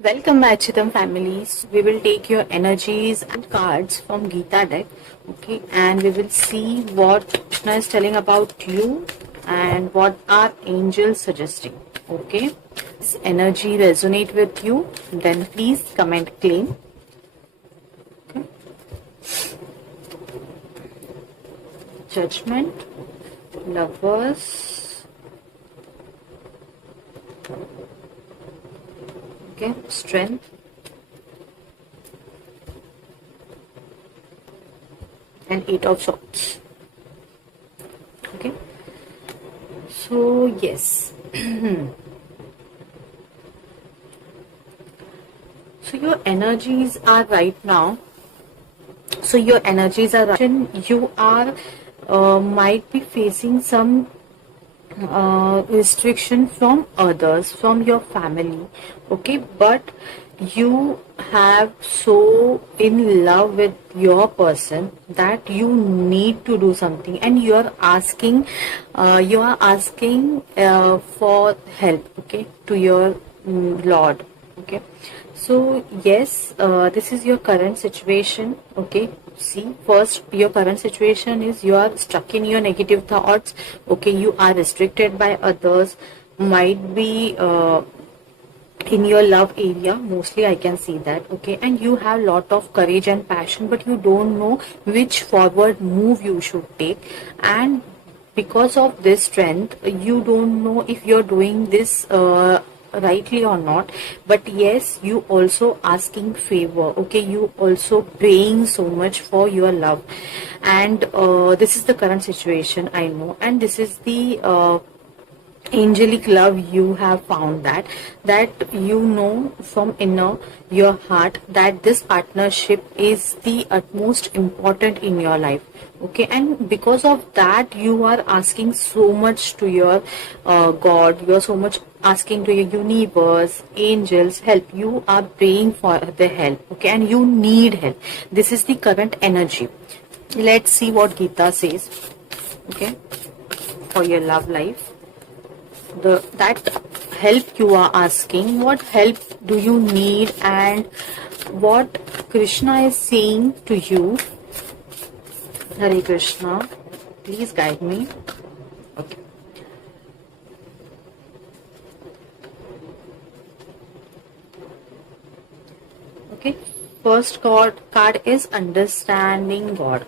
Welcome my Chitam families. We will take your energies and cards from Gita deck, okay, and we will see what Krishna is telling about you and what are angels suggesting, okay. This energy resonate with you, then please comment claim. Okay. Judgment, lovers, okay, strength, and eight of swords. Okay, so yes. So your energies are right now. So your energies are right. You are might be facing some restriction from others, from your family, okay, but you have so in love with your person that you need to do something, and you are asking for help, okay, to your lord, okay. So yes, this is your current situation, okay. See, first your current situation is you are stuck in your negative thoughts, okay. You are restricted by others, might be in your love area, mostly I can see that, okay. And you have lot of courage and passion, but you don't know which forward move you should take, and because of this strength you don't know if you're doing this rightly or not. But yes, you also asking favor, okay. You also praying so much for your love, and this is the current situation, I know, and this is the angelic love you have found, that you know from inner your heart that this partnership is the utmost important in your life, okay. And because of that you are asking so much to your god, you are so much asking to your universe, angels help, you are praying for the help, okay, and you need help. This is the current energy. Let's see what Gita says, okay, for your love life. That help you are asking, what help do you need, and what Krishna is saying to you. Hare Krishna, please guide me. Okay. Okay, first card is understanding God.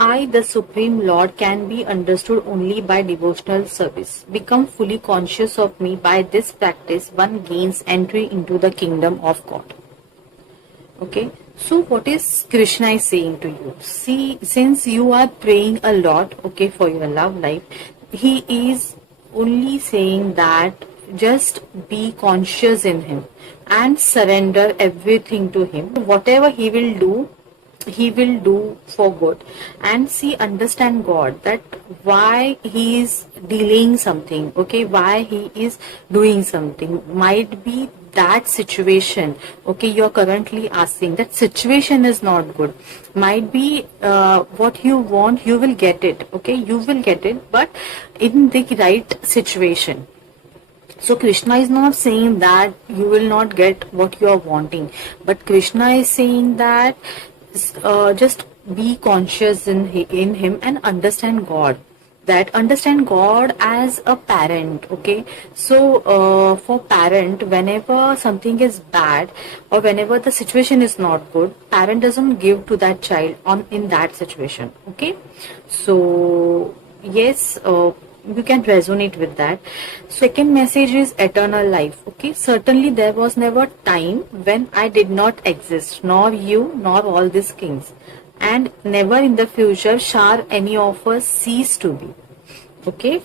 I, the Supreme Lord, can be understood only by devotional service. Become fully conscious of me. By this practice, one gains entry into the kingdom of God. Okay, so what is Krishna is saying to you? See, since you are praying a lot, okay, for your love life, he is only saying that just be conscious in him and surrender everything to him. Whatever he will do for good. And see, understand God, that why he is delaying something, okay, why he is doing something. Might be that situation, okay, you're currently asking, that situation is not good. Might be what you want, you will get it, okay, you will get it, but in the right situation. So Krishna is not saying that you will not get what you are wanting, but Krishna is saying that just be conscious in him and understand God. That understand God as a parent, okay. So for parent, whenever something is bad or whenever the situation is not good, parent doesn't give to that child on in that situation, okay. So yes, you can resonate with that. Second message is eternal life, okay. Certainly there was never time when I did not exist, nor you nor all these kings, and never in the future shall any of us cease to be, okay.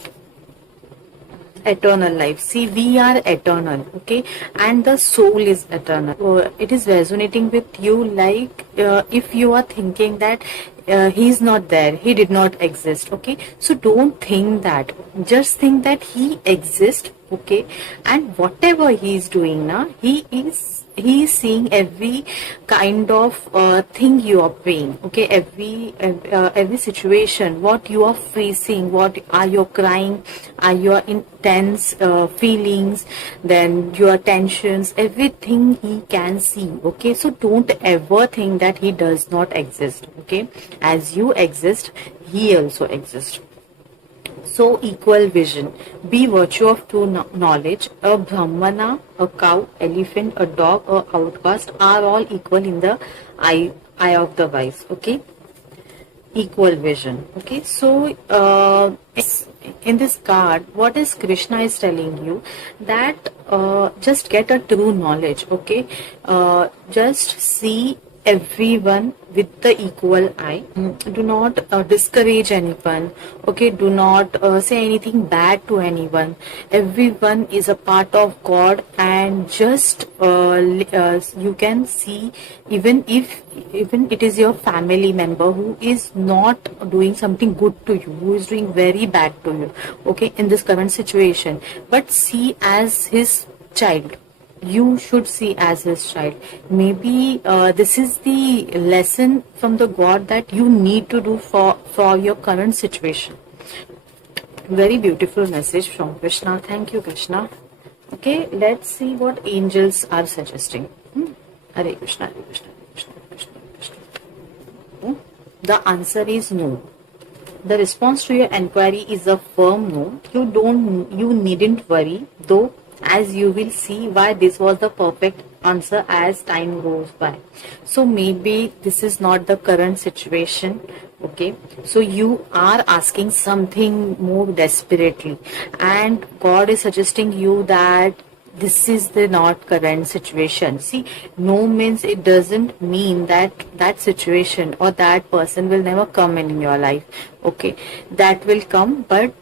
Eternal life, see, we are eternal, okay, and the soul is eternal. So it is resonating with you, like if you are thinking that he is not there, he did not exist, okay. So don't think that, just think that he exists, okay? And whatever he is doing now, he is seeing every kind of thing you are praying, okay? Every situation what you are facing, what are you crying, are your intense feelings, then your tensions, everything he can see, okay? So don't ever think that he does not exist, okay? As you exist, he also exists. So equal vision. Be virtue of true knowledge. A brahmana, a cow, elephant, a dog, a outcast are all equal in the eye of the wise. Okay, equal vision. Okay, so in this card, what is Krishna is telling you that just get a true knowledge. Okay, just see everyone with the equal eye. Do not discourage anyone, okay? Do not say anything bad to anyone. Everyone is a part of God, and just you can see, even it is your family member who is not doing something good to you, who is doing very bad to you, okay, in this current situation, but see as his child. You should see as his child. Maybe this is the lesson from the God that you need to do for your current situation. Very beautiful message from Krishna. Thank you, Krishna. Okay, let's see what angels are suggesting. Hare Krishna, Hare Krishna, Hare Krishna, Hare Krishna, Hare Krishna. The answer is no. The response to your enquiry is a firm no. You needn't worry, though, as you will see why this was the perfect answer as time goes by. So maybe this is not the current situation, okay? So you are asking something more desperately, and God is suggesting you that this is the not current situation. See, no means it doesn't mean that that situation or that person will never come in your life, okay? That will come, but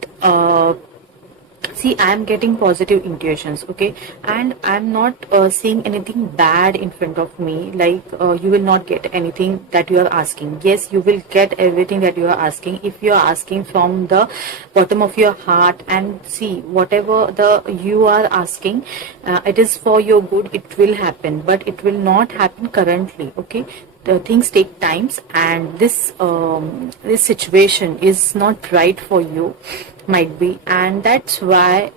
see, I am getting positive intuitions, okay? And I'm not seeing anything bad in front of me, like you will not get anything that you are asking. Yes, you will get everything that you are asking if you are asking from the bottom of your heart. And see, whatever the you are asking, it is for your good. It will happen, but it will not happen currently, okay? The things take times, and this situation is not right for you, might be, and that's why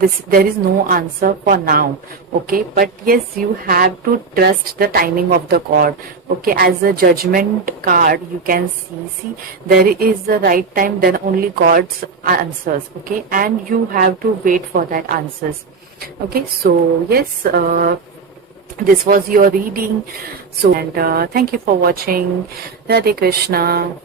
this there is no answer for now, okay? But yes, you have to trust the timing of the God, okay? As a judgment card, you can see there is the right time, then only God's answers, okay? And you have to wait for that answers, okay? So yes, this was your reading. So, and thank you for watching. Radhe Krishna.